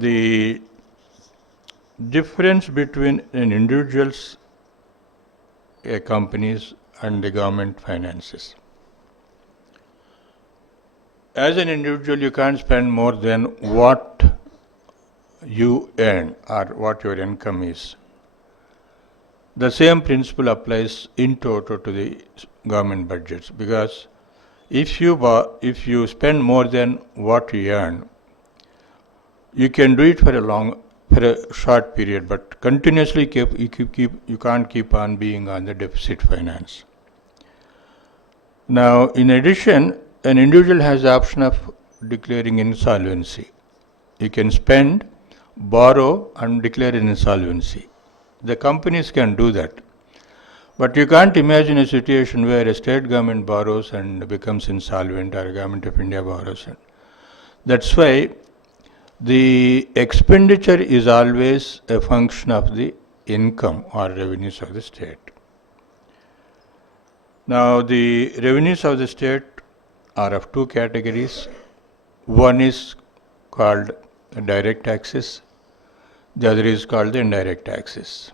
the difference between an individual's companies and the government finances. As an individual, you can't spend more than what you earn or what your income is. The same principle applies in toto to the government budgets, because if you spend more than what you earn, you can do it for a short period, but continuously you can't keep on being on the deficit finance. Now, in addition, an individual has the option of declaring insolvency. You can spend, borrow, and declare an insolvency. The companies can do that. But you can't imagine a situation where a state government borrows and becomes insolvent, or a government of India borrows. That's why the expenditure is always a function of the income or revenues of the state. Now, the revenues of the state are of two categories. One is called direct taxes, the other is called the indirect taxes.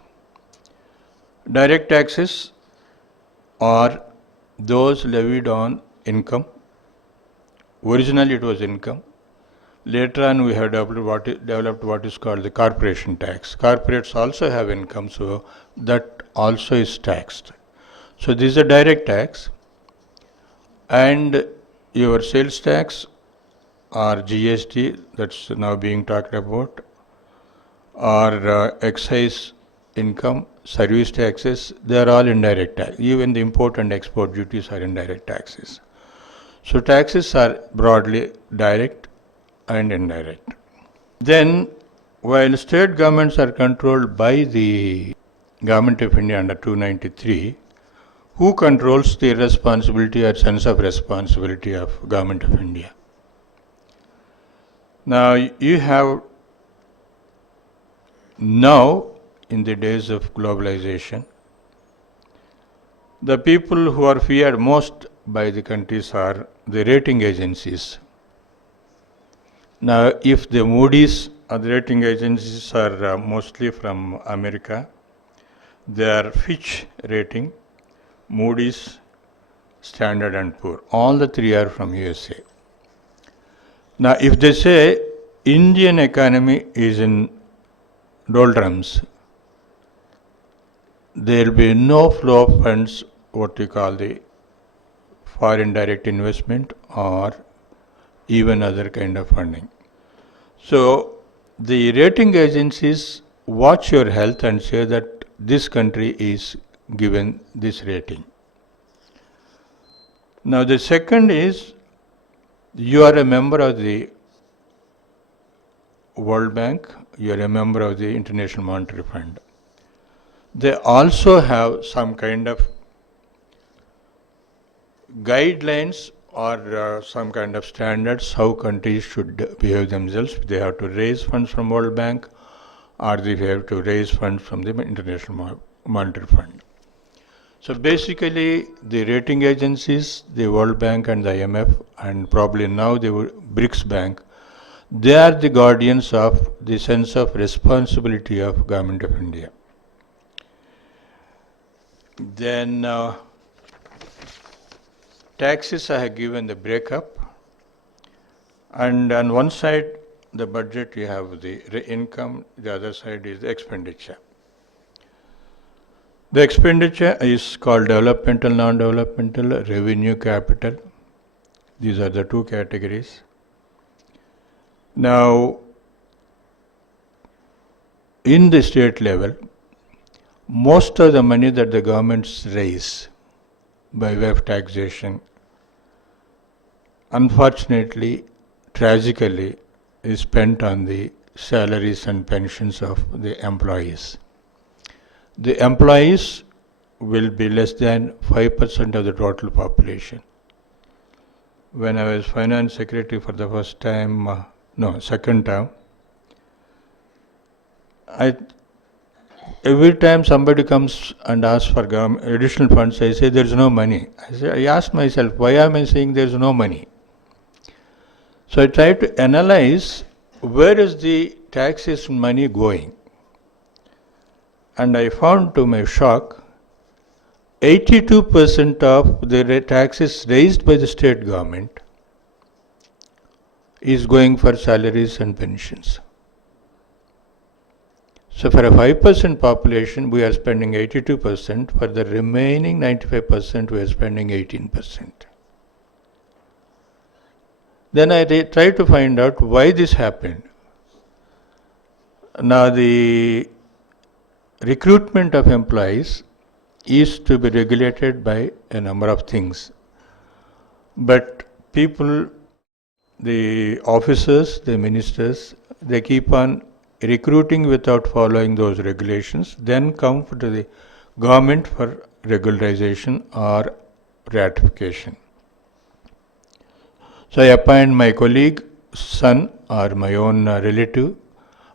Direct taxes are those levied on income. Originally it was income. Later on we have developed what is called the corporation tax. Corporates also have income, so that also is taxed. So this is a direct tax, and your sales tax or GST, that's now being talked about, or excise income, service taxes, they are all indirect tax. Even the import and export duties are indirect taxes. So taxes are broadly direct and indirect. Then, while state governments are controlled by the Government of India under 293, who controls the responsibility or sense of responsibility of Government of India? Now, you have now, in the days of globalization, the people who are feared most by the countries are the rating agencies. Now, if the Moody's or the rating agencies are mostly from America, they are Fitch rating, Moody's, Standard and Poor. All the three are from USA. Now, if they say Indian economy is in doldrums, there will be no flow of funds, what we call the foreign direct investment or even other kind of funding. So, the rating agencies watch your health and say that this country is given this rating. Now, the second is you are a member of the World Bank, you are a member of the International Monetary Fund. They also have some kind of guidelines or some kind of standards how countries should behave themselves. They have to raise funds from World Bank, or they have to raise funds from the International Monetary Fund. So basically, the rating agencies, the World Bank and the IMF, and probably now the BRICS Bank, they are the guardians of the sense of responsibility of Government of India. Then taxes I have given the breakup, and on one side the budget you have the income, the other side is the expenditure. The expenditure is called developmental, non-developmental, revenue, capital. These are the two categories. Now, in the state level, most of the money that the governments raise by way of taxation, unfortunately, tragically, is spent on the salaries and pensions of the employees. The employees will be less than 5% of the total population. When I was finance secretary for the first time, second term, every time somebody comes and asks for additional funds, I say there is no money. I ask myself, why am I saying there is no money? So I try to analyze where is the taxes money going. And I found to my shock, 82% of the taxes raised by the state government is going for salaries and pensions. So for a 5% population, we are spending 82%. For the remaining 95%, we are spending 18%. Then I tried to find out why this happened. Now the recruitment of employees is to be regulated by a number of things. But people, the officers, the ministers, they keep on recruiting without following those regulations, then come to the government for regularization or ratification. So I appoint my colleague, son, or my own relative.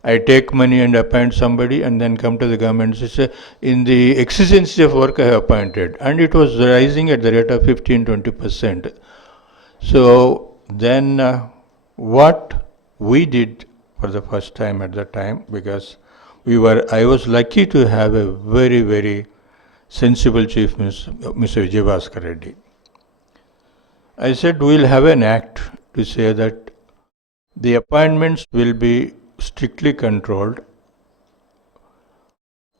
I take money and appoint somebody and then come to the government and say, in the exigency of work I have appointed. And it was rising at the rate of 15-20%. So then what we did for the first time at that time, because I was lucky to have a very, very sensible Chief Minister, Mr. Vijayabhaskar Reddy. I said, we'll have an act to say that the appointments will be strictly controlled,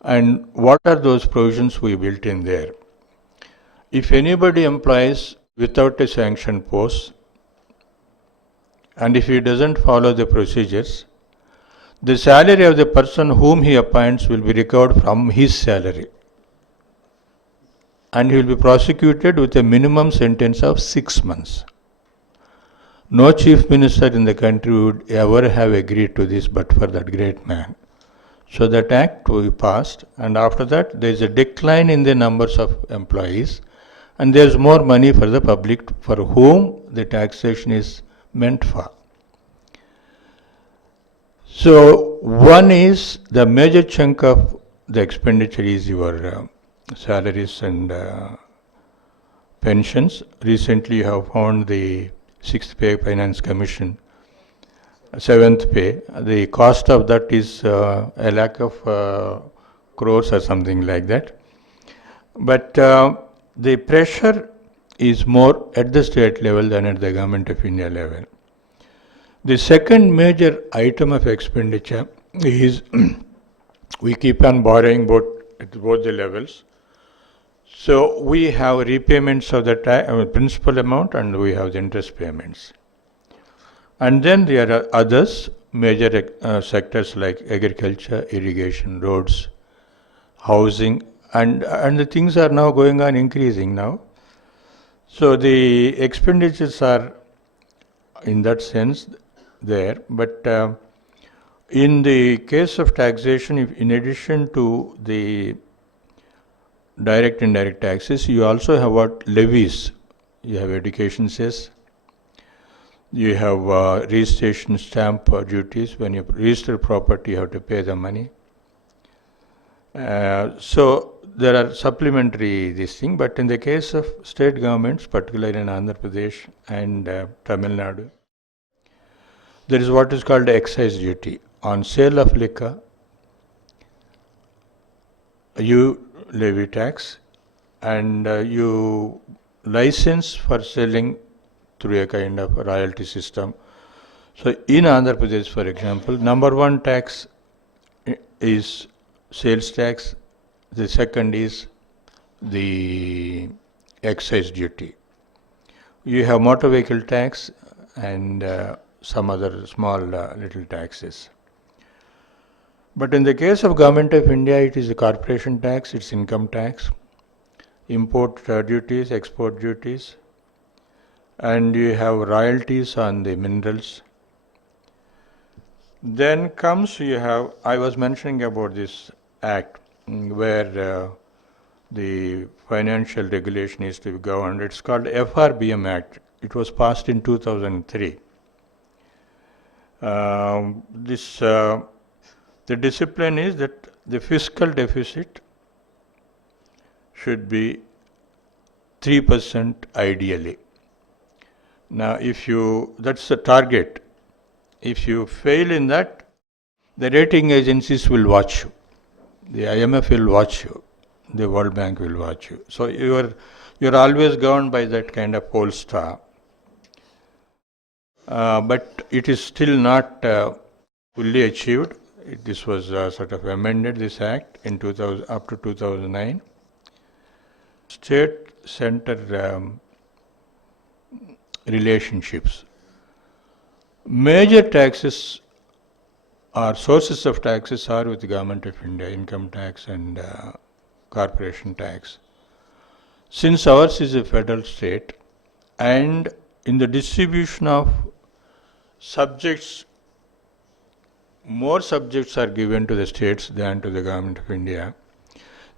and what are those provisions we built in there? If anybody employs without a sanctioned post, and if he doesn't follow the procedures, the salary of the person whom he appoints will be recovered from his salary, and he will be prosecuted with a minimum sentence of 6 months. No chief minister in the country would ever have agreed to this but for that great man. So that act we passed, and after that there is a decline in the numbers of employees, and there is more money for the public for whom the taxation is meant for. So one is the major chunk of the expenditure is your salaries and pensions. Recently you have found the 6th Pay Finance Commission, 7th pay. The cost of that is a lakh of crores or something like that. But the pressure is more at the state level than at the Government of India level. The second major item of expenditure is we keep on borrowing at both the levels. So we have repayments of the principal amount and we have the interest payments. And then there are others, major sectors like agriculture, irrigation, roads, housing, and the things are now going on increasing now. So the expenditures are in that sense there, but in the case of taxation, in addition to the direct and indirect taxes, you also have what levies. You have education cess, you have registration stamp duties. When you register property, you have to pay the money. So there are supplementary this thing, but in the case of state governments, particularly in Andhra Pradesh and Tamil Nadu, there is what is called excise duty. On sale of liquor, you levy tax, and you license for selling through a kind of a royalty system. So in Andhra Pradesh, for example, number one tax is sales tax, the second is the excise duty. You have motor vehicle tax and some other small little taxes. But in the case of Government of India, it is a corporation tax, it's income tax, import duties, export duties, and you have royalties on the minerals. Then comes I was mentioning about this act where the financial regulation is to be governed. It's called FRBM Act. It was passed in 2003. The discipline is that the fiscal deficit should be 3% ideally. Now, that's the target. If you fail in that, the rating agencies will watch you. The IMF will watch you. The World Bank will watch you. So you're always governed by that kind of pole star. But it is still not fully achieved. This was sort of amended, this act, in 2000, up to 2009. State-center relationships. Major taxes or sources of taxes are with the Government of India, income tax and corporation tax. Since ours is a federal state, and in the distribution of subjects, more subjects are given to the states than to the Government of India.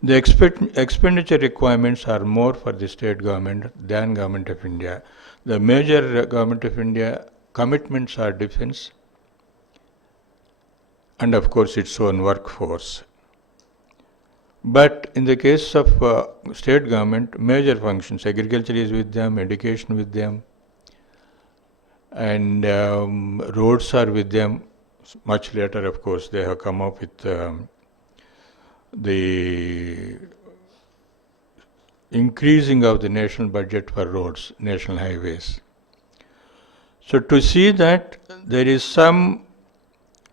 The expenditure requirements are more for the state government than Government of India. The major Government of India commitments are defense and of course its own workforce. But in the case of state government, major functions, agriculture is with them, education with them, and roads are with them. Much later, of course, they have come up with the increasing of the national budget for roads, national highways. So to see that there is some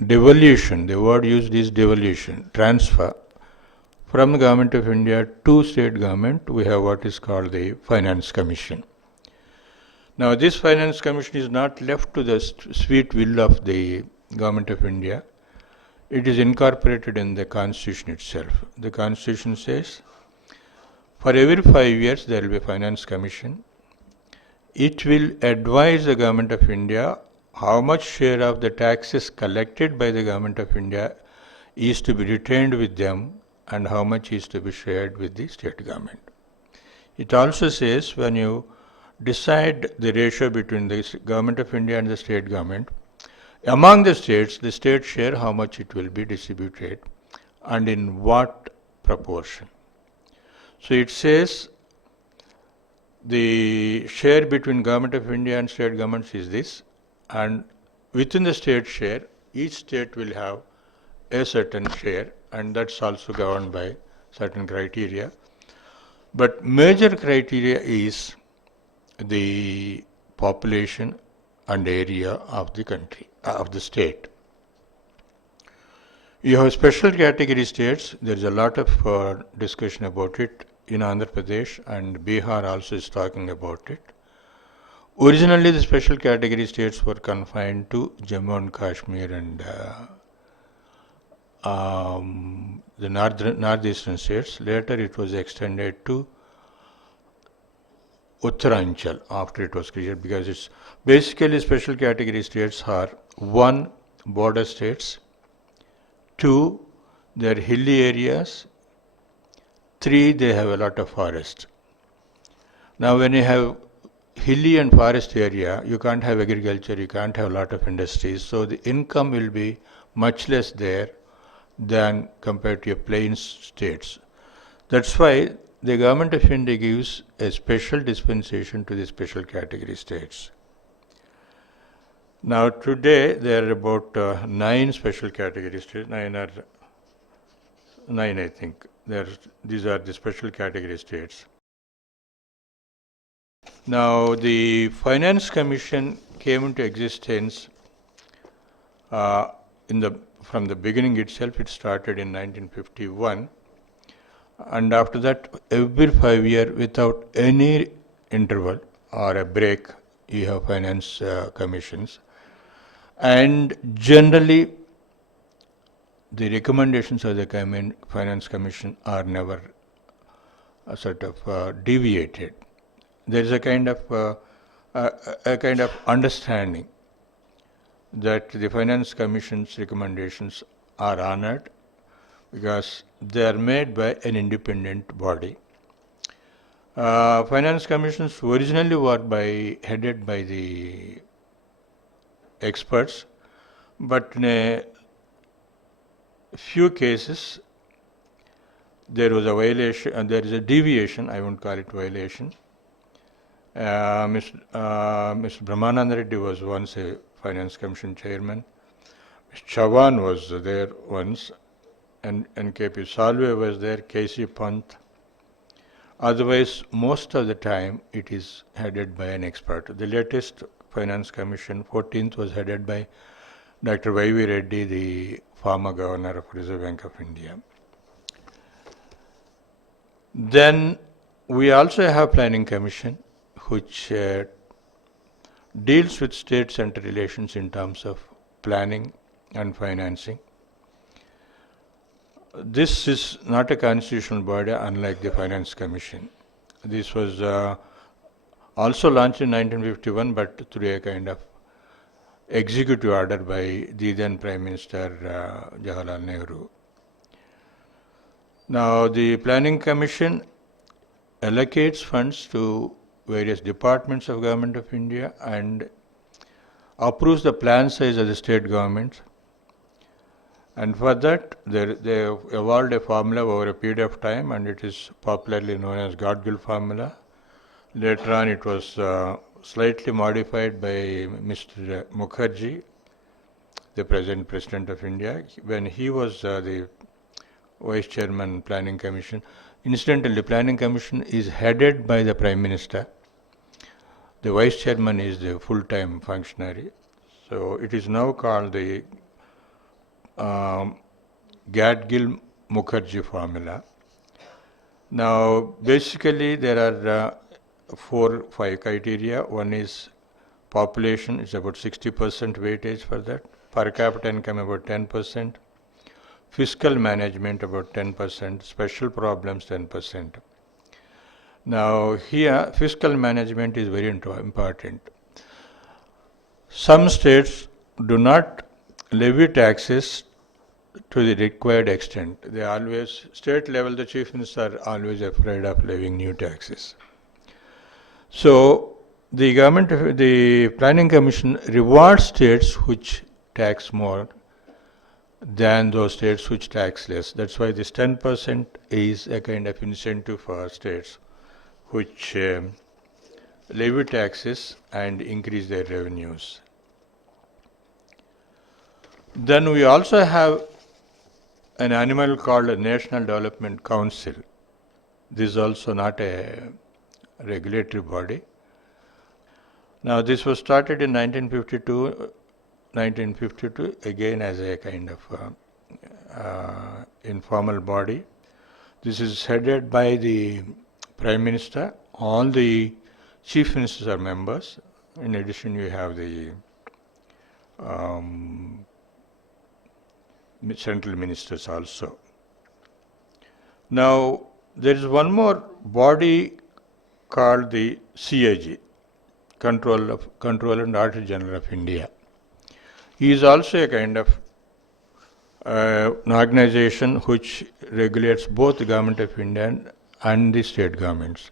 devolution, the word used is devolution, transfer from the Government of India to state government, we have what is called the Finance Commission. Now this Finance Commission is not left to the sweet will of the Government of India. It is incorporated in the Constitution itself. The Constitution says, for every 5 years there will be a Finance Commission. It will advise the Government of India how much share of the taxes collected by the Government of India is to be retained with them and how much is to be shared with the state government. It also says when you decide the ratio between the Government of India and the state government, among the states share how much it will be distributed and in what proportion. So it says the share between Government of India and state governments is this, and within the state share, each state will have a certain share, and that's also governed by certain criteria. But major criteria is the population and area of the country, of the state. You have special category states. There is a lot of discussion about it in Andhra Pradesh, and Bihar also is talking about it. Originally, the special category states were confined to Jammu and Kashmir and the northeastern states. Later, it was extended to Uttaranchal after it was created, because it's basically special category states are 1, border states, 2, they are hilly areas, 3, they have a lot of forest. Now when you have hilly and forest area, you can't have agriculture, you can't have a lot of industries, so the income will be much less there than compared to a plain states. That's why the Government of India gives a special dispensation to the special category states. Now today there are about 9 special category states, 9 I think. These are the special category states. Now the Finance Commission came into existence from the beginning itself. It started in 1951. And after that, every 5 years, without any interval or a break, you have finance commissions. And generally, the recommendations of the Finance Commission are never deviated. There is a kind of understanding that the Finance Commission's recommendations are honored, because they are made by an independent body. Finance commissions originally were headed by the experts, but in a few cases there was a violation, and there is a deviation. I won't call it violation. Mr. Brahmananda Reddy was once a Finance Commission chairman. Chavan was there once, and KP Salve was there, KC Pant. Otherwise, most of the time it is headed by an expert. The latest Finance Commission, 14th, was headed by Dr. Y.V. Reddy, the former governor of Reserve Bank of India. Then we also have Planning Commission, which deals with state-center relations in terms of planning and financing. This is not a constitutional body, unlike the Finance Commission. This was also launched in 1951, but through a kind of executive order by the then Prime Minister Jawaharlal Nehru. Now, the Planning Commission allocates funds to various departments of Government of India and approves the plan size of the state governments. And for that, they evolved a formula over a period of time, and it is popularly known as Godgill formula. Later on, it was slightly modified by Mr. Mukherjee, the present President of India, when he was the Vice Chairman Planning Commission. Incidentally, the Planning Commission is headed by the Prime Minister. The Vice Chairman is the full-time functionary. So it is now called the Gadgil-Mukherjee formula. Now, basically, there are 4-5 criteria. One is population, it's about 60% weightage for that. Per capita income about 10%. Fiscal management about 10%. Special problems 10%. Now, here, fiscal management is very important. Some states do not levy taxes to the required extent. They always, state level, the chief minister are always afraid of levying new taxes. So, the Planning Commission rewards states which tax more than those states which tax less. That's why this 10% is a kind of incentive for states which levy taxes and increase their revenues. Then we also have an animal called a National Development Council. This is also not a regulatory body. Now, this was started in 1952 again as a kind of informal body. This is headed by the Prime Minister. All the chief ministers are members. In addition, you have the central ministers also. Now, there is one more body called the CAG, Controller and Auditor General of India. He is also a kind of an organization which regulates both the Government of India and the state governments.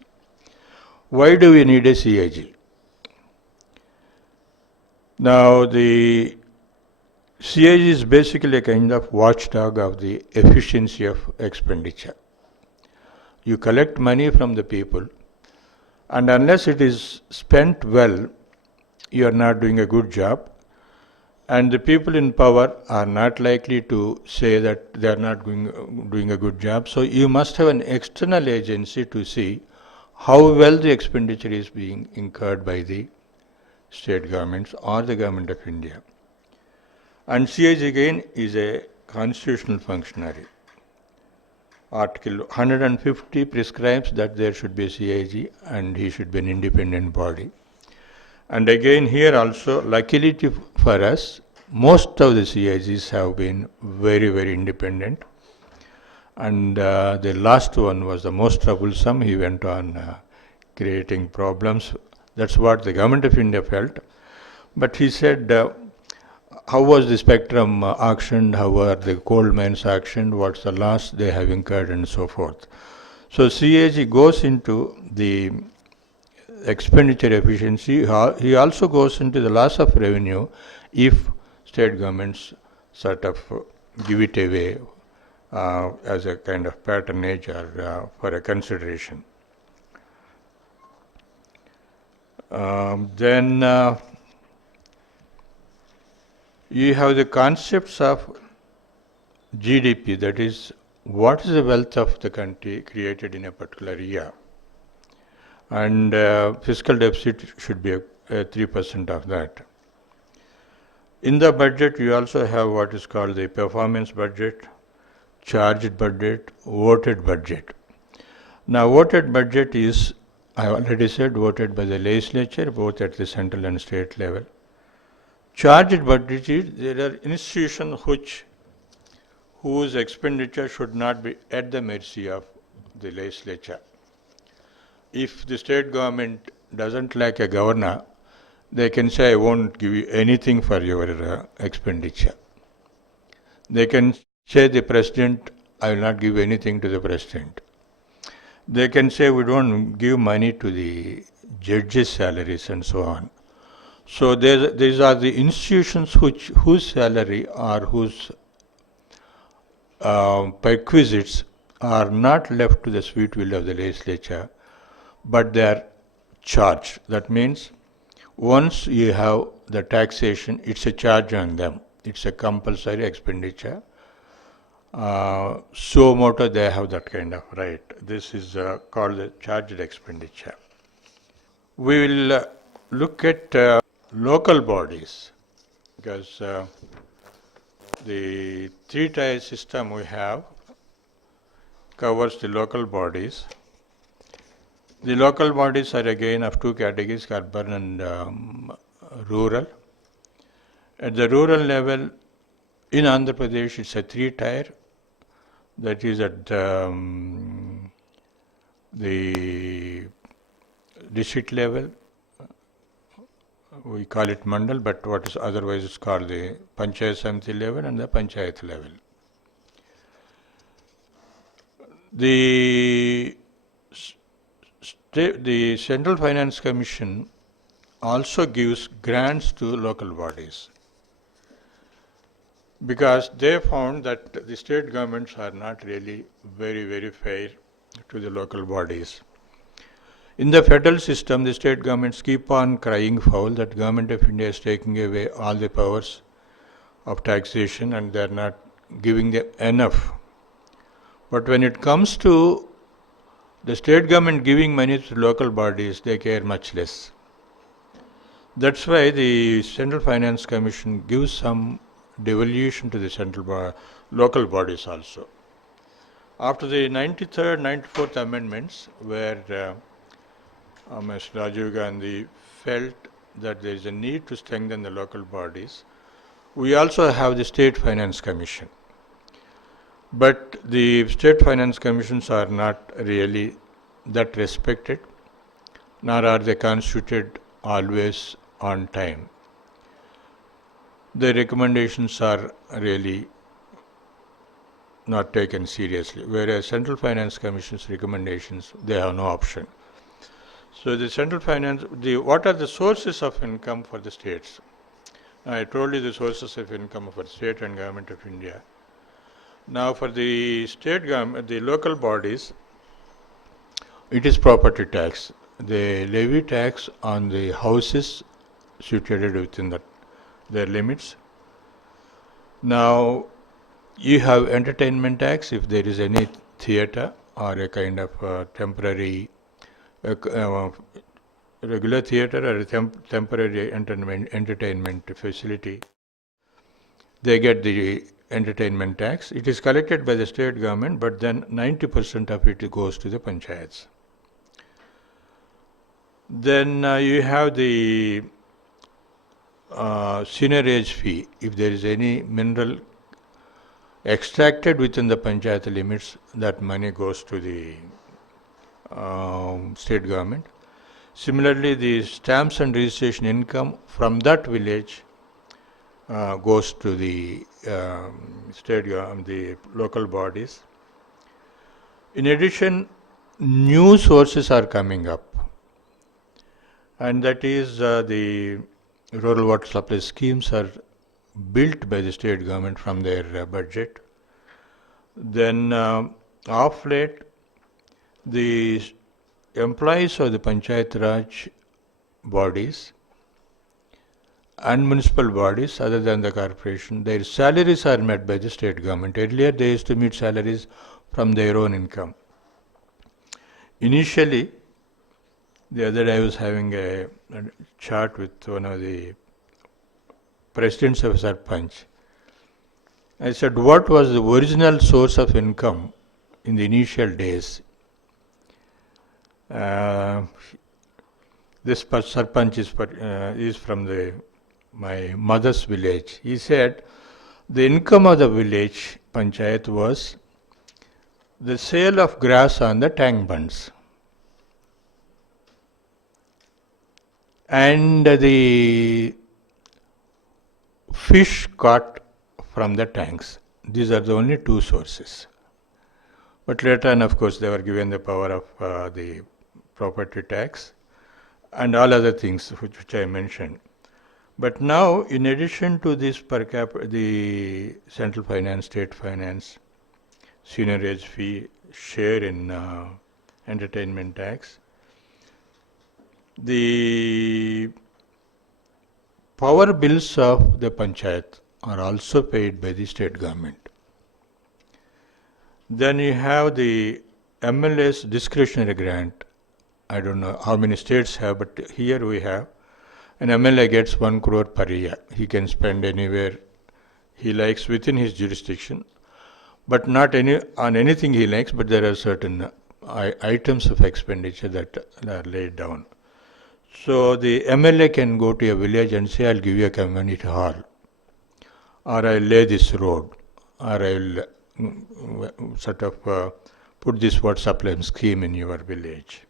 Why do we need a CAG? Now, the CAG is basically a kind of watchdog of the efficiency of expenditure. You collect money from the people, and unless it is spent well, you are not doing a good job. And the people in power are not likely to say that they are not doing a good job. So you must have an external agency to see how well the expenditure is being incurred by the state governments or the Government of India. And CAG again is a constitutional functionary. Article 150 prescribes that there should be a CAG and he should be an independent body. And again here also, luckily for us, most of the CAGs have been very, very independent. And the last one was the most troublesome. He went on creating problems. That's what the Government of India felt. But he said, how was the spectrum auctioned, how were the coal mines auctioned, what's the loss they have incurred, and so forth. So CAG goes into the expenditure efficiency. He also goes into the loss of revenue if state governments sort of give it away as a kind of patronage or for a consideration. Then You have the concepts of GDP, that is, what is the wealth of the country created in a particular year. And fiscal deficit should be 3% of that. In the budget, you also have what is called the performance budget, charged budget, voted budget. Now, voted budget is, I already said, voted by the legislature, both at the central and state level. Charged budget is, there are institutions whose expenditure should not be at the mercy of the legislature. If the state government doesn't like a governor, they can say, I won't give you anything for your expenditure. They can say the president, I will not give anything to the president. They can say, we don't give money to the judges' salaries and so on. So these are the institutions whose salary or whose perquisites are not left to the sweet will of the legislature, but they are charged. That means once you have the taxation, it's a charge on them. It's a compulsory expenditure. So moto they have that kind of right. This is called the charged expenditure. We will look at local bodies, because the three-tier system we have covers the local bodies. The local bodies are again of two categories, urban and rural. At the rural level, in Andhra Pradesh, it's a three-tier. That is at the district level. We call it mandal, but what is otherwise is called the Panchayat Samiti level and the Panchayat level. The Central Finance Commission also gives grants to local bodies, because they found that the state governments are not really very fair to the local bodies. In the federal system, the state governments keep on crying foul that Government of India is taking away all the powers of taxation and they are not giving them enough. But when it comes to the state government giving money to local bodies, they care much less. That's why the Central Finance Commission gives some devolution to the local bodies also. After the 93rd, 94th amendments, where Mr. Rajiv Gandhi felt that there is a need to strengthen the local bodies, we also have the State Finance Commission. But the State Finance Commissions are not really that respected, nor are they constituted always on time. The recommendations are really not taken seriously, whereas Central Finance Commission's recommendations, they have no option. So the central finance, what are the sources of income for the states? I told you the sources of income for state and Government of India. Now for the state government, the local bodies, it is property tax. They levy tax on the houses situated within their limits. Now you have entertainment tax if there is any theatre or a kind of temporary regular theatre or a temporary entertainment facility. They get the entertainment tax. It is collected by the state government, but then 90% of it goes to the panchayats. Then you have the seigniorage fee. If there is any mineral extracted within the panchayat limits, that money goes to the state government. Similarly, the stamps and registration income from that village goes to the the local bodies. In addition, new sources are coming up, and that is the rural water supply schemes are built by the state government from their budget. Then of late, the employees of the Panchayat Raj bodies and municipal bodies other than the corporation, their salaries are met by the state government. Earlier they used to meet salaries from their own income. Initially, the other day I was having a chat with one of the presidents of Sarpanch. I said, what was the original source of income in the initial days? This Sarpanch is from my mother's village. He said the income of the village panchayat was the sale of grass on the tank bunds and the fish caught from the tanks. These are the only two sources. But later on, of course, they were given the power of the property tax and all other things which I mentioned. But now, in addition to this per capita, the central finance, state finance, seigniorage fee, share in entertainment tax, the power bills of the panchayat are also paid by the state government. Then you have the MLA's discretionary grant. I don't know how many states have, but here we have. An MLA gets 1 crore per year. He can spend anywhere he likes within his jurisdiction, but not on anything he likes, but there are certain items of expenditure that are laid down. So the MLA can go to a village and say, I'll give you a community hall, or I'll lay this road, or I'll put this water supply scheme in your village.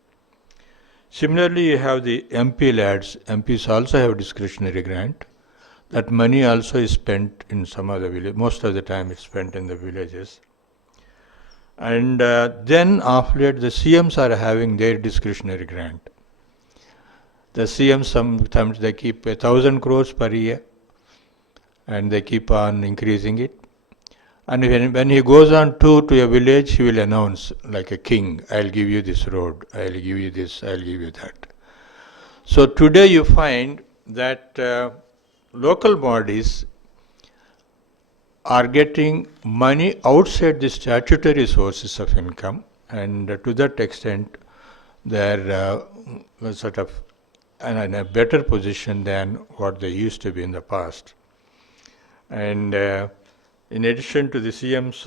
Similarly, you have the MP lads. MPs also have discretionary grant. That money also is spent in some other village. Most of the time it's spent in the villages. And then after that, the CMs are having their discretionary grant. The CMs, sometimes they keep 1,000 crores per year and they keep on increasing it. And when he goes on tour to a village, he will announce like a king, I'll give you this road, I'll give you this, I'll give you that. So today you find that local bodies are getting money outside the statutory sources of income, and to that extent they're sort of in a better position than what they used to be in the past. And in addition to the CM's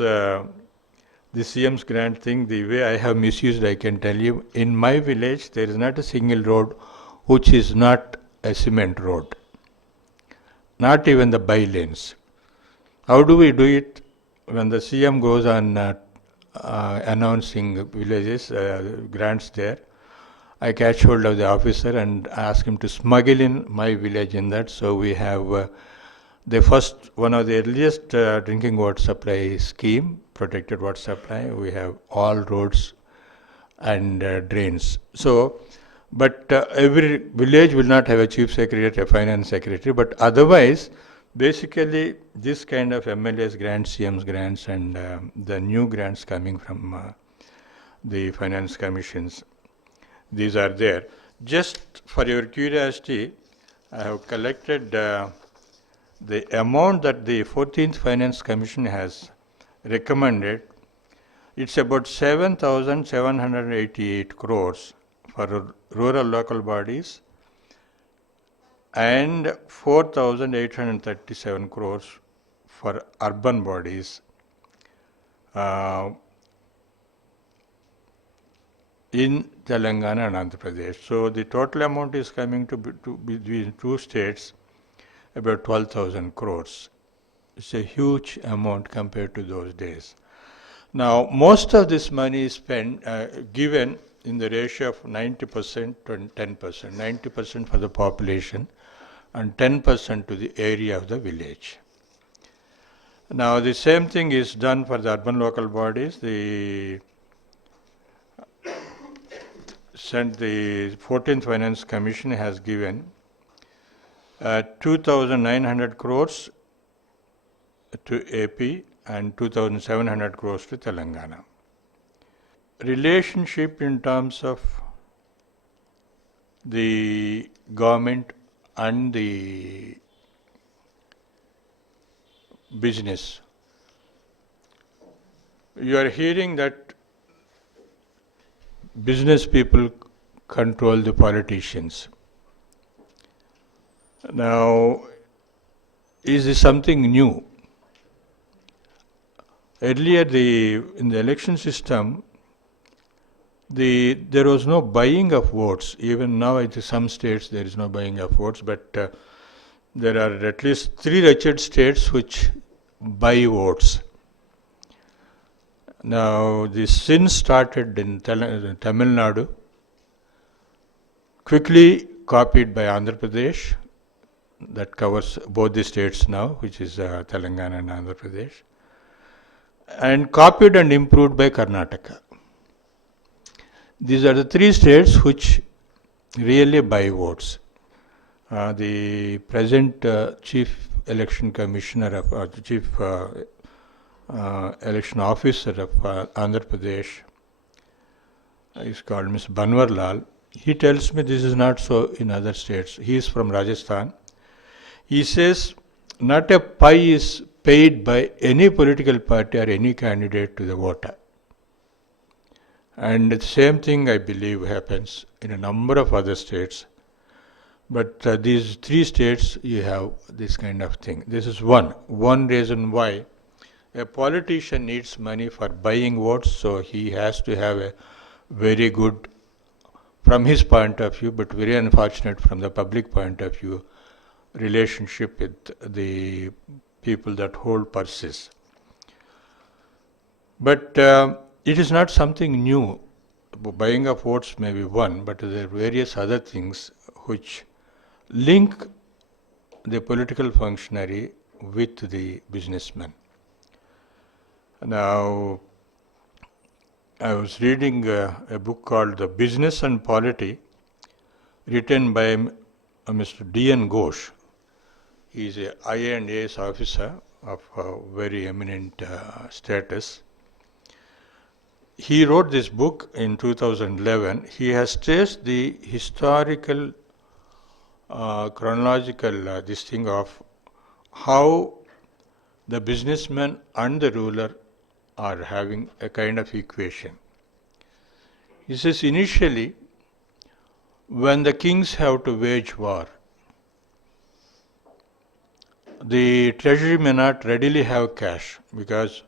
grant thing, the way I have misused, I can tell you, in my village there is not a single road which is not a cement road, not even the by-lanes. How do we do it? When the CM goes on announcing villages, grants there, I catch hold of the officer and ask him to smuggle in my village in that. So we have one of the earliest drinking water supply scheme, protected water supply. We have all roads and drains. So, but every village will not have a chief secretary, a finance secretary, but otherwise, basically this kind of MLAs grants, CMs grants, and the new grants coming from the finance commissions, these are there. Just for your curiosity, I have collected the amount that the 14th Finance Commission has recommended. It's about 7,788 crores for rural local bodies and 4,837 crores for urban bodies in Telangana and Andhra Pradesh. So the total amount is coming to between two states about 12,000 crores. It's a huge amount compared to those days. Now, most of this money is given in the ratio of 90% to 10%. 90% for the population and 10% to the area of the village. Now, the same thing is done for the urban local bodies. The 14th Finance Commission has given 2,900 crores to AP and 2,700 crores to Telangana. Relationship in terms of the government and the business. You are hearing that business people control the politicians. Now, is this something new? Earlier, in the election system, there was no buying of votes. Even now, in some states, there is no buying of votes, but there are at least 3 wretched states which buy votes. Now, the sin started in Tamil Nadu, quickly copied by Andhra Pradesh, that covers both the states now, which is Telangana and Andhra Pradesh, and copied and improved by Karnataka. These are the 3 states which really buy votes. The present Chief Election Commissioner of Chief Election Officer of Andhra Pradesh is called Ms. Banwarlal. He tells me this is not so in other states. He is from Rajasthan. He says not a pie is paid by any political party or any candidate to the voter. And the same thing, I believe, happens in a number of other states. But these 3 states, you have this kind of thing. This is one reason why a politician needs money for buying votes, so he has to have a very good, from his point of view, but very unfortunate from the public point of view, relationship with the people that hold purses. But it is not something new. Buying of votes may be one, but there are various other things which link the political functionary with the businessman. Now, I was reading a book called The Business and Polity, written by Mr. D.N. Ghosh. He is a IA&AS officer of very eminent status. He wrote this book in 2011. He has traced the historical, chronological this thing of how the businessman and the ruler are having a kind of equation. He says initially, when the kings have to wage war, the treasury may not readily have cash because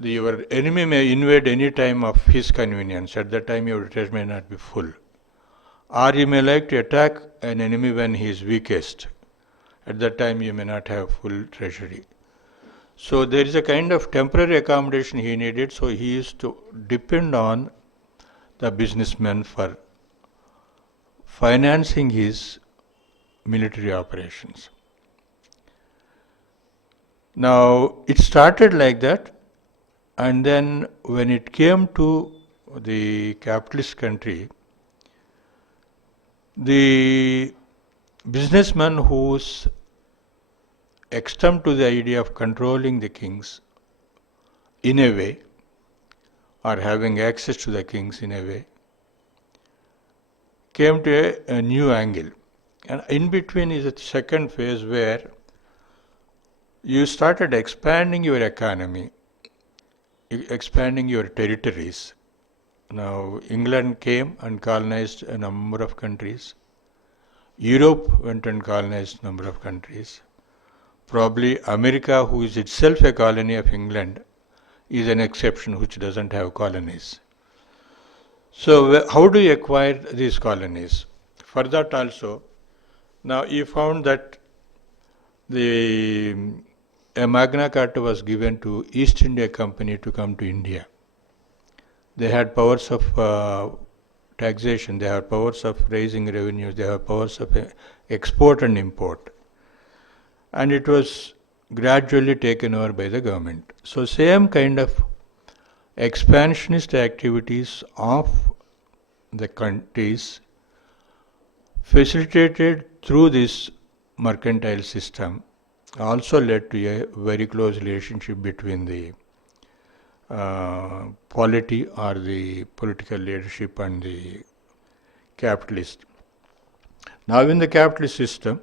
your enemy may invade any time of his convenience. At that time, your treasury may not be full. Or you may like to attack an enemy when he is weakest. At that time, you may not have full treasury. So there is a kind of temporary accommodation he needed, so he used to depend on the businessman for financing his military operations. Now, it started like that, and then when it came to the capitalist country, the businessman who's accustomed to the idea of controlling the kings in a way, or having access to the kings in a way, came to a new angle. And in between is a second phase where you started expanding your economy, expanding your territories. Now, England came and colonized a number of countries. Europe went and colonized a number of countries. Probably America, who is itself a colony of England, is an exception which doesn't have colonies. So how do you acquire these colonies? For that also, now you found that a Magna Carta was given to East India Company to come to India. They had powers of taxation, they have powers of raising revenues, they have powers of export and import. And it was gradually taken over by the government. So same kind of expansionist activities of the countries facilitated through this mercantile system also led to a very close relationship between the polity or the political leadership and the capitalist. Now in the capitalist system,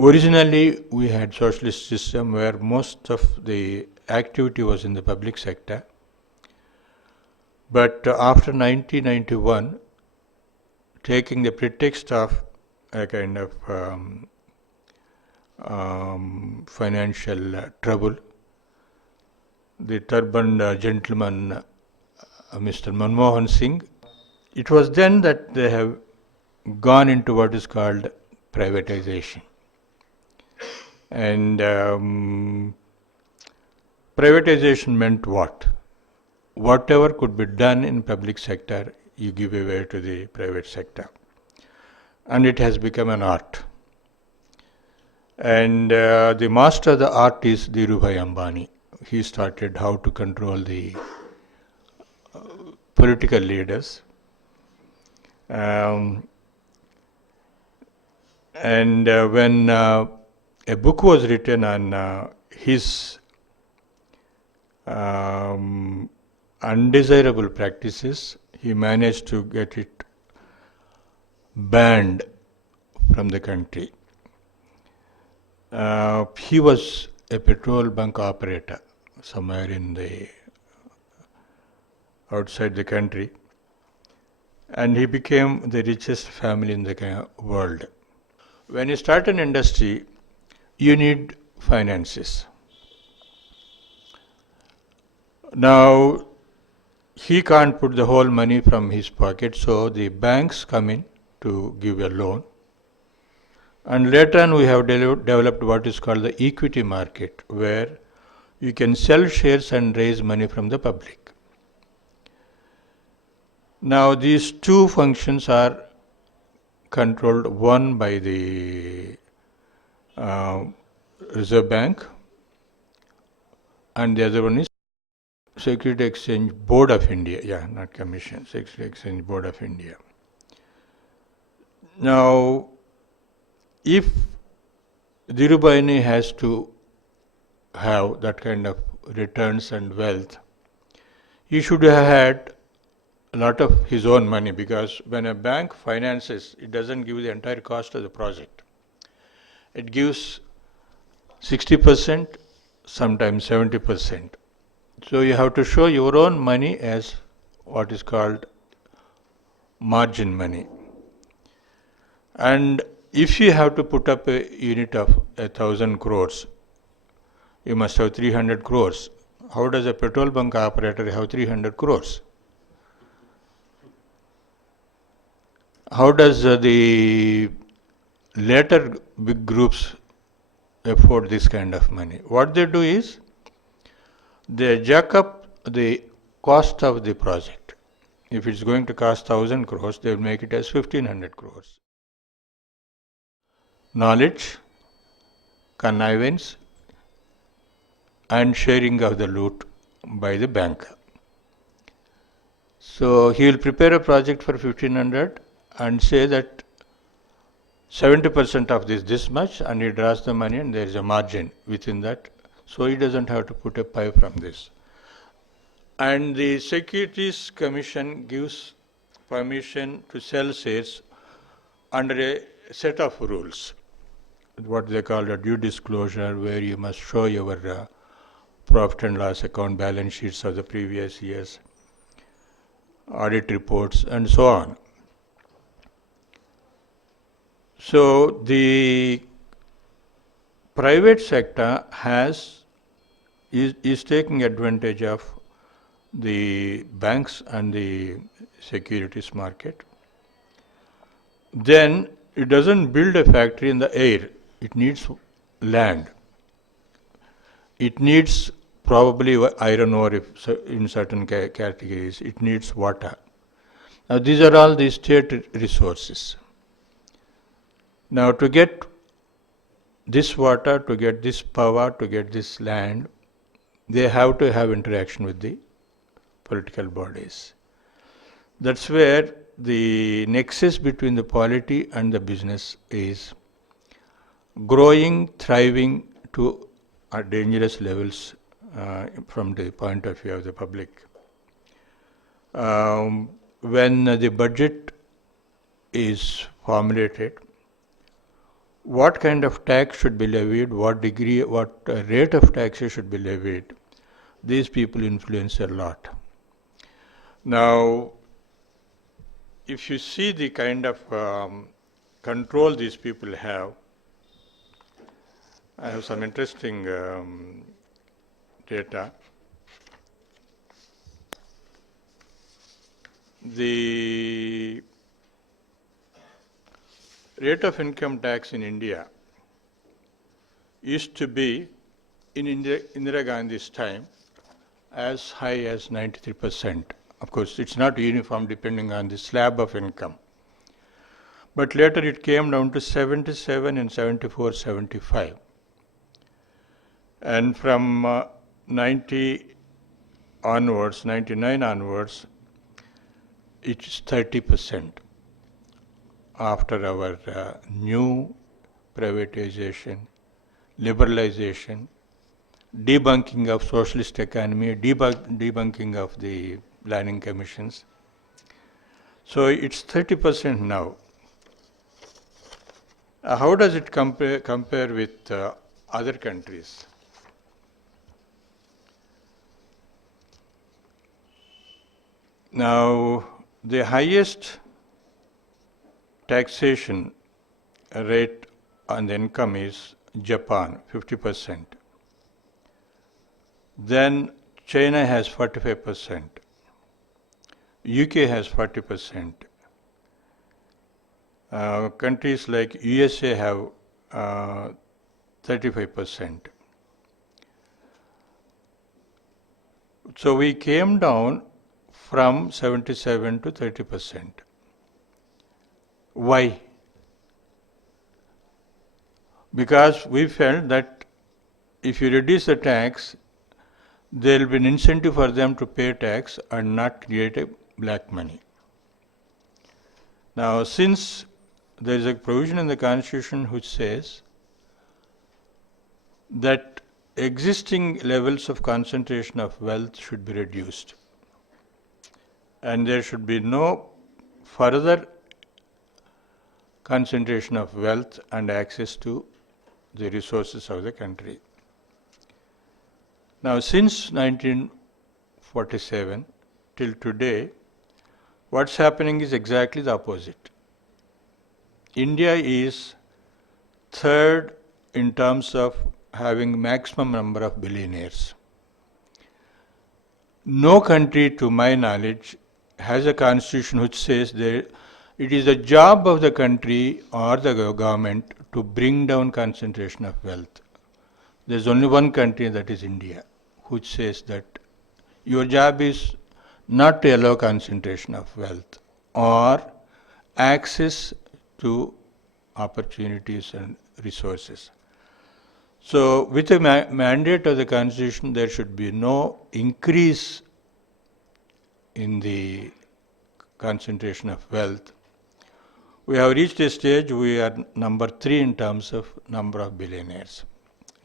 Originally, we had socialist system where most of the activity was in the public sector. But after 1991, taking the pretext of a kind of financial trouble, the turbaned gentleman, Mr. Manmohan Singh, it was then that they have gone into what is called privatization. And privatization meant what? Whatever could be done in public sector, you give away to the private sector. And it has become an art. And the master of the art is Dhirubhai Ambani. He started how to control the political leaders. And when a book was written on his undesirable practices, he managed to get it banned from the country. He was a petrol bunk operator somewhere in the outside the country, and he became the richest family in the world. When you start an industry, you need finances. Now, he can't put the whole money from his pocket, so the banks come in to give a loan. And later on, we have developed what is called the equity market, where you can sell shares and raise money from the public. Now, these two functions are controlled, one by the Reserve Bank, and the other one is Security Exchange Board of India. Yeah, not Commission, Security Exchange Board of India. Now, if Dhirubhai has to have that kind of returns and wealth, he should have had a lot of his own money, because when a bank finances, it doesn't give the entire cost of the project. It gives 60%, sometimes 70%. So you have to show your own money as what is called margin money. And if you have to put up a unit of 1,000 crores, you must have 300 crores. How does a petrol bunk operator have 300 crores? How does the later big groups afford this kind of money? What they do is, they jack up the cost of the project. If it's going to cost 1,000 crores, they will make it as 1,500 crores. Knowledge, connivance, and sharing of the loot by the banker. So he will prepare a project for 1,500 and say that 70% of this much, and he draws the money and there is a margin within that. So he doesn't have to put a pie from this. And the Securities Commission gives permission to sell shares under a set of rules, what they call a due disclosure, where you must show your profit and loss account, balance sheets of the previous years, audit reports, and so on. So the private sector is taking advantage of the banks and the securities market. Then it doesn't build a factory in the air. It needs land. It needs probably iron ore in certain categories. It needs water. Now these are all the state resources. Now to get this water, to get this power, to get this land, they have to have interaction with the political bodies. That's where the nexus between the polity and the business is growing, thriving to dangerous levels from the point of view of the public. When the budget is formulated, what kind of tax should be levied, what degree, what rate of taxes should be levied, these people influence a lot. Now, if you see the kind of control these people have, I have some interesting data. The rate of income tax in India used to be, in Indira Gandhi's time, as high as 93%. Of course, it's not uniform depending on the slab of income. But later it came down to 77 in 74, 75. And from 90 onwards, 99 onwards, it's 30% after our new privatization, liberalization, debunking of socialist economy, debunking of the planning commissions. So it's 30% now. How does it compare with other countries? Now, the highest taxation rate on the income is Japan, 50%. Then China has 45%. UK has 40%. Countries like USA have 35%. So we came down from 77 to 30%. Why? Because we felt that if you reduce the tax, there will be an incentive for them to pay tax and not create a black money. Now, since there is a provision in the Constitution which says that existing levels of concentration of wealth should be reduced, and there should be no further concentration of wealth and access to the resources of the country. Now, since 1947 till today, what's happening is exactly the opposite. India is third in terms of having maximum number of billionaires. No country, to my knowledge, has a constitution which says that it is the job of the country or the government to bring down concentration of wealth. There's only one country, that is India, which says that your job is not to allow concentration of wealth or access to opportunities and resources. So, with the mandate of the Constitution, there should be no increase in the concentration of wealth. We have reached a stage we are number 3 in terms of number of billionaires.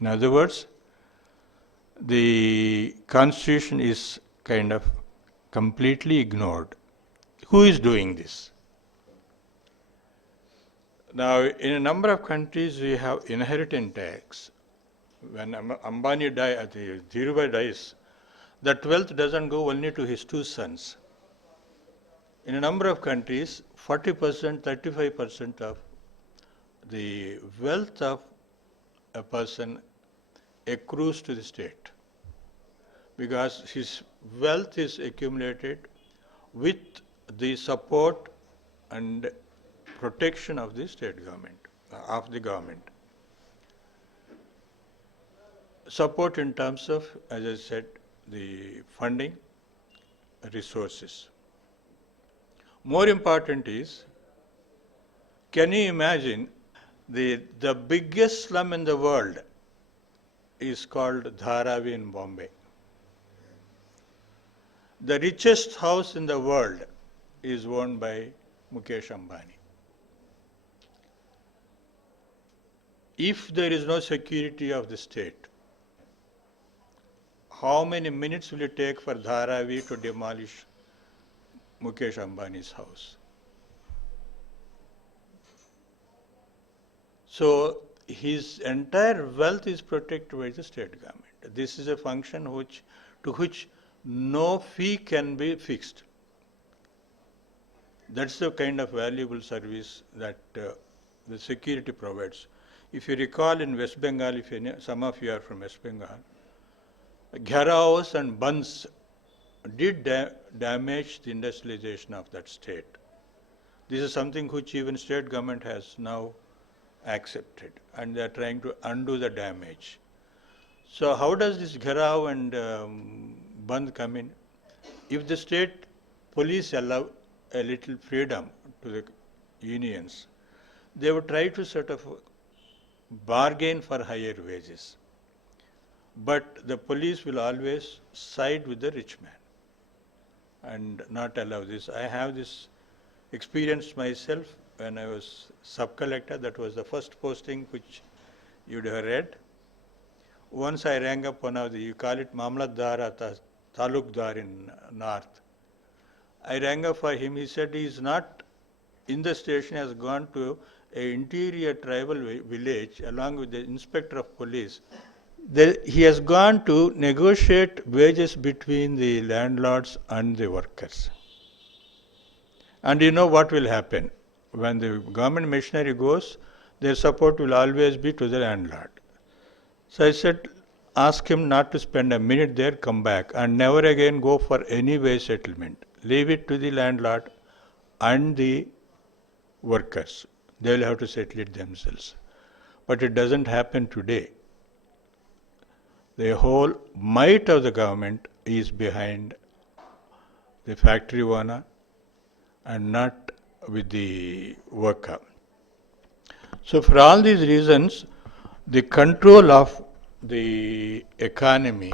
In other words, the Constitution is kind of completely ignored. Who is doing this? Now, in a number of countries, we have inheritance tax. When Ambani Dhirubhai dies, that wealth doesn't go only to his 2 sons. In a number of countries, 40%, 35% of the wealth of a person accrues to the state, because his wealth is accumulated with the support and protection of the state government, of the government. Support in terms of, as I said, the funding, resources. More important is, can you imagine the biggest slum in the world is called Dharavi in Bombay. The richest house in the world is owned by Mukesh Ambani. If there is no security of the state, how many minutes will it take for Dharavi to demolish Mukesh Ambani's house? So his entire wealth is protected by the state government. This is a function to which no fee can be fixed. That's the kind of valuable service that the security provides. If you recall in West Bengal, some of you are from West Bengal, gheraos and bunds did damage the industrialization of that state. This is something which even state government has now accepted, and they are trying to undo the damage. So how does this gherao and band come in? If the state police allow a little freedom to the unions, they would try to sort of bargain for higher wages. But the police will always side with the rich man and not allow this. I have this experience myself when I was sub-collector. That was the first posting which you'd have read. Once I rang up one of the, you call it Mamlatdar or Talukdar in North. I rang up for him. He said he is not in the station, has gone to an interior tribal village along with the inspector of police. He has gone to negotiate wages between the landlords and the workers. And you know what will happen? When the government machinery goes, their support will always be to the landlord. So I said, ask him not to spend a minute there, come back, and never again go for any wage settlement. Leave it to the landlord and the workers. They will have to settle it themselves. But it doesn't happen today. The whole might of the government is behind the factory owner and not with the worker. So for all these reasons, the control of the economy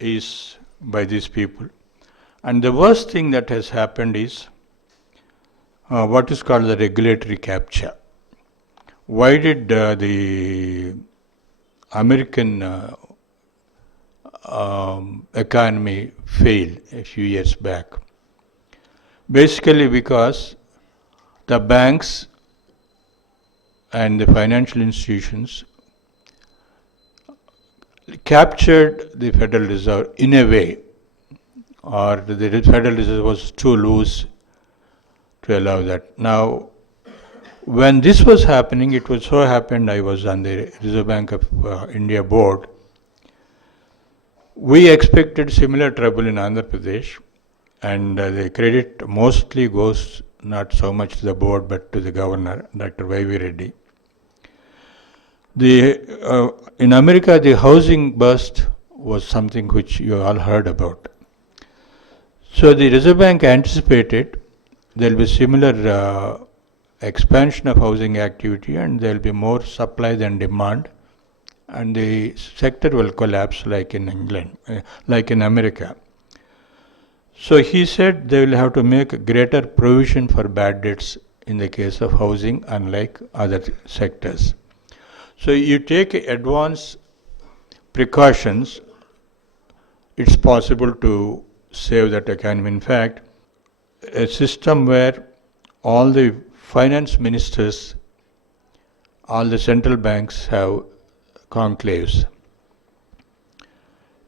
is by these people. And the worst thing that has happened is what is called the regulatory capture. Why did the American economy fail a few years back? Basically because the banks and the financial institutions captured the Federal Reserve in a way, or the Federal Reserve was too loose to allow that. Now, when this was happening, it was so happened I was on the Reserve Bank of India board. We expected similar trouble in Andhra Pradesh, and the credit mostly goes not so much to the board but to the governor, Dr. Y.V. Reddy. In America, the housing bust was something which you all heard about. So the Reserve Bank anticipated there will be similar expansion of housing activity, and there will be more supply than demand, and the sector will collapse like in England, like in America. So he said they will have to make greater provision for bad debts in the case of housing, unlike other sectors. So you take advance precautions, it's possible to save that economy. In fact, a system where all the finance ministers, all the central banks have conclaves.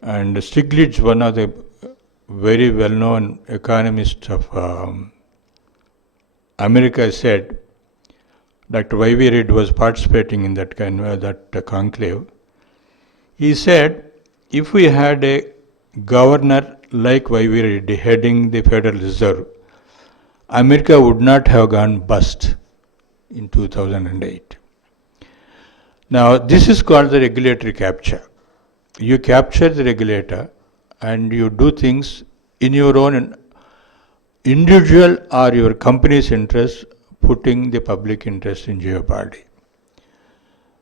And Stiglitz, one of the very well-known economists of America, said, Dr. Y.V. Reddy was participating in that conclave. He said, if we had a governor like Y.V. Reddy heading the Federal Reserve, America would not have gone bust in 2008. Now, this is called the regulatory capture. You capture the regulator and you do things in your own individual or your company's interest, putting the public interest in jeopardy.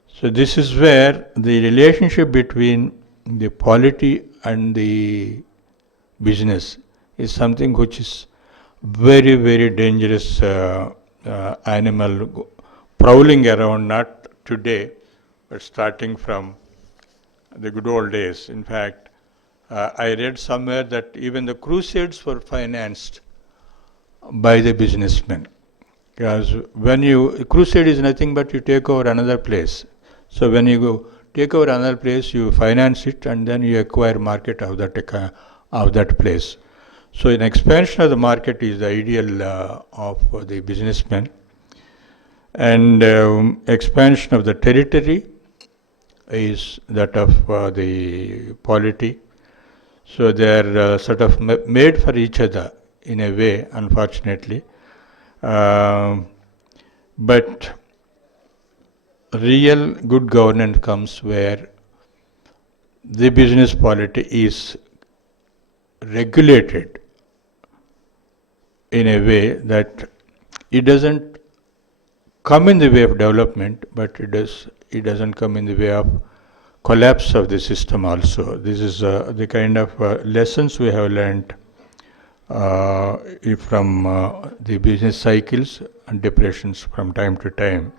So this is where the relationship between the polity and the business is something which is very, very dangerous animal prowling around, not today, but starting from the good old days. In fact, I read somewhere that even the crusades were financed by the businessmen. Because when you crusade is nothing but you take over another place. So when you go take over another place, you finance it and then you acquire market of that place. So an expansion of the market is the ideal of the businessman, and expansion of the territory is that of the polity. So they are sort of made for each other in a way, unfortunately. But real good governance comes where the business polity is regulated in a way that it doesn't come in the way of development, but it doesn't come in the way of collapse of the system also. This is the kind of lessons we have learned from the business cycles and depressions from time to time.